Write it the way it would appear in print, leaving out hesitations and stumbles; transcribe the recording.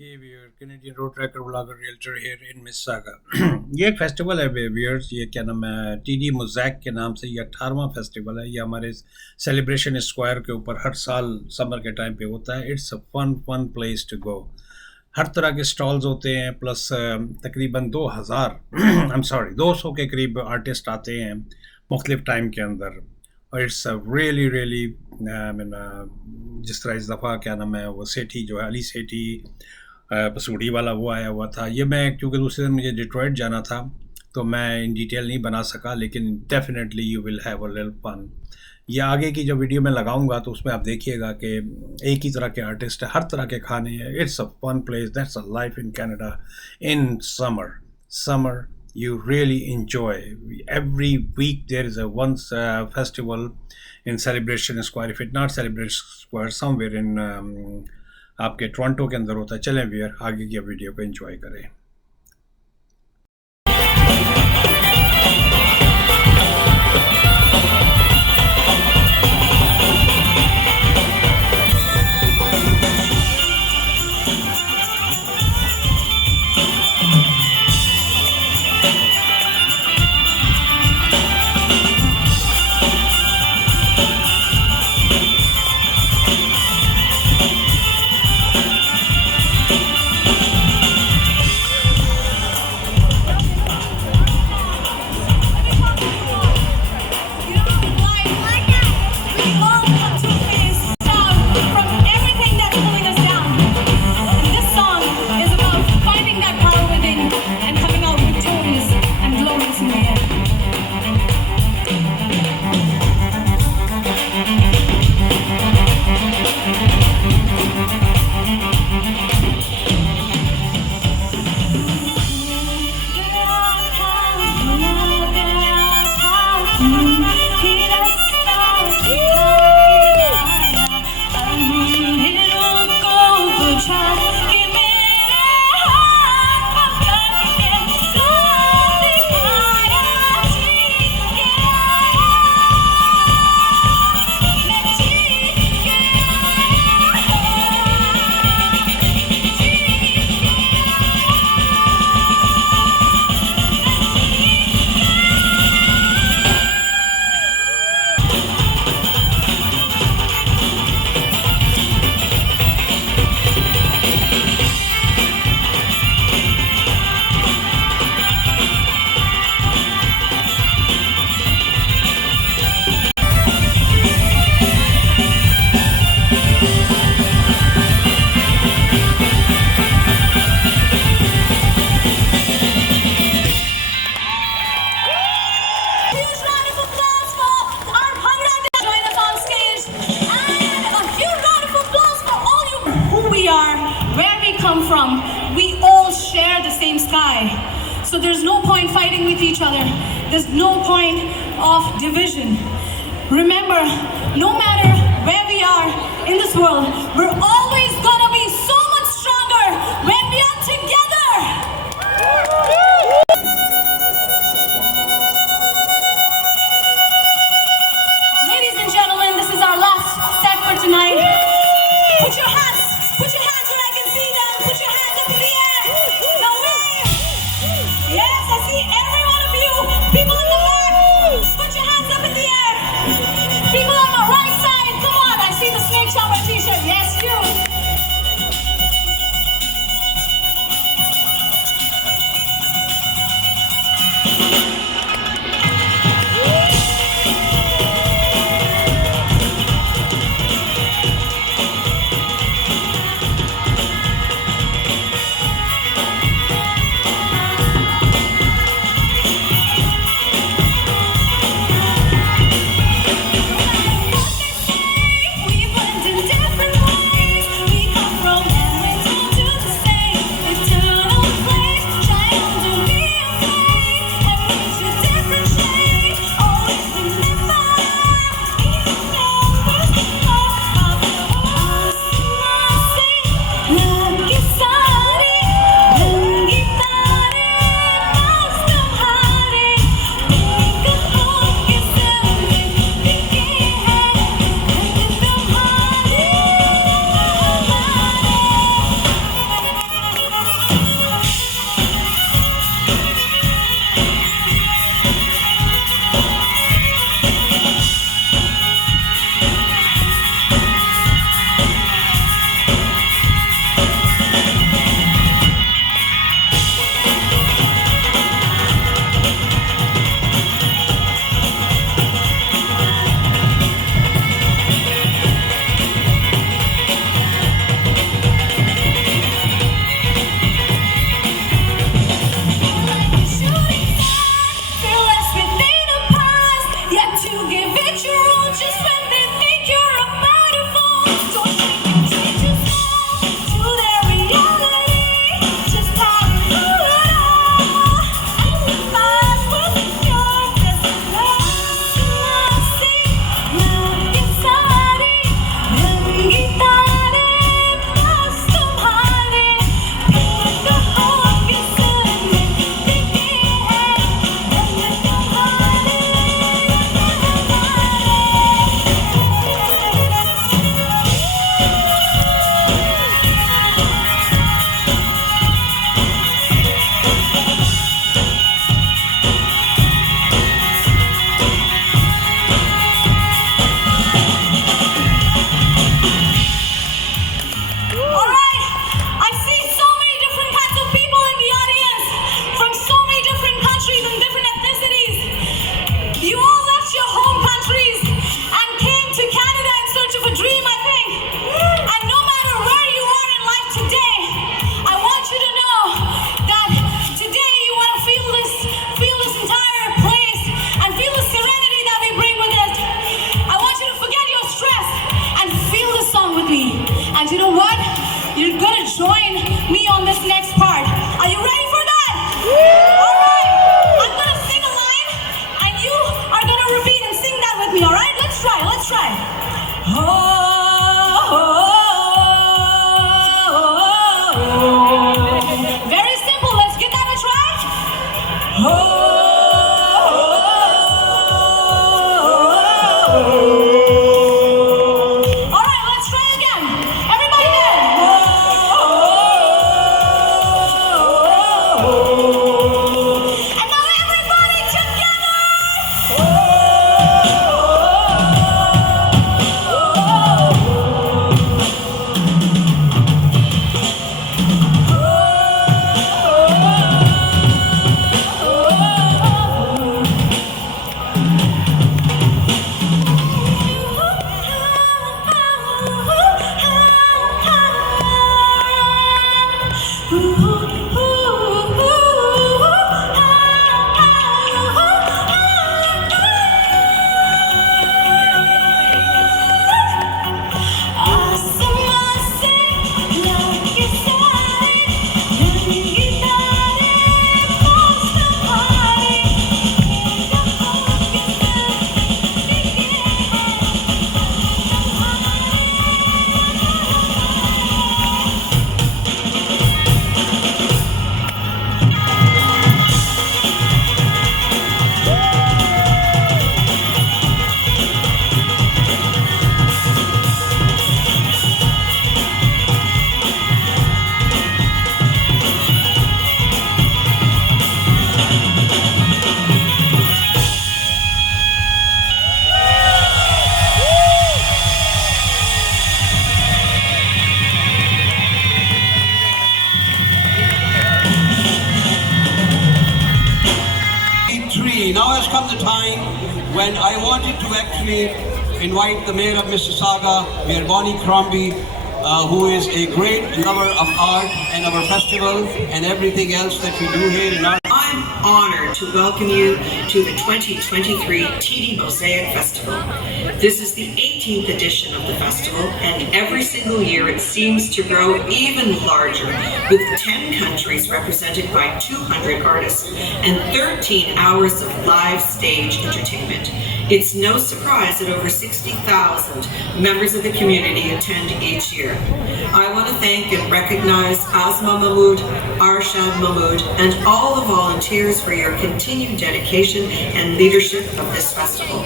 ये wear Canadian road tracker blogger realtor here in Mississauga. ये एक फेस्टिवल है वियर्स, ये क्या नाम है, टीडी मोज़ैक के नाम से ये 18वां फेस्टिवल है। ये हमारे सेलिब्रेशन स्क्वायर के ऊपर हर साल समर के टाइम पे होता है। It's a fun place to go. हर तरह के स्टॉल्स होते हैं, प्लस तकरीबन 2000 आई एम सॉरी 200 के करीब आर्टिस्ट आते हैं मुख्तलिफ टाइम के अंदर। और इट्स रियली रियली जिस तरह इस दफ़ा क्या नाम है वो सेठी जो है अली सेठी पसूड़ी वाला वो आया हुआ था। ये मैं क्योंकि दूसरे दिन मुझे डिट्रॉइट जाना था तो मैं इन डिटेल नहीं बना सका, लेकिन definitely you will have a little fun. ये आगे की जो वीडियो मैं लगाऊंगा तो उसमें आप देखिएगा कि एक ही तरह के आर्टिस्ट है, हर तरह के खाने हैं। It's a fun place, that's a life in Canada in summer you really enjoy. Every week there is a once festival in Celebration Square, if it not Celebration Square, somewhere in आपके Toronto के अंदर होता है। चलें wear आगे की video को enjoy करें। We all share the same sky. So there's no point fighting with each other. There's no point of division. Remember, no matter where we are in this world, we're always gonna be so much stronger when we are together. Ladies and gentlemen, this is our last set for tonight. Put your hands where I can see them. Put your hands up in the air. Now wave. Yes, I see every one of you. People in the back, put your hands up in the air. People on my right side, come on. I see the snake charmer t-shirt. Yes, you. on this next part. Are you ready for that? Alright, I'm gonna sing a line and you are gonna repeat and sing that with me, alright? Let's try, let's try. Very simple, let's give that a try. Alright, let's try again. Everybody there. And now everybody together. Now has come the time when I wanted to actually invite the Mayor of Mississauga, Mayor Bonnie Crombie, who is a great lover of art and our festival and everything else that we do here in our... I'm honored to welcome you to the 2023 TD Mosaic Festival. This is the 18th edition of the festival, and every single year it seems to grow even larger, with 10 countries represented by 200 artists and 13 hours of live stage entertainment. It's no surprise that over 60,000 members of the community attend each year. I want to thank and recognize Asma Mahmood, Arshad Mahmood, and all the volunteers for your continued dedication and leadership of this festival.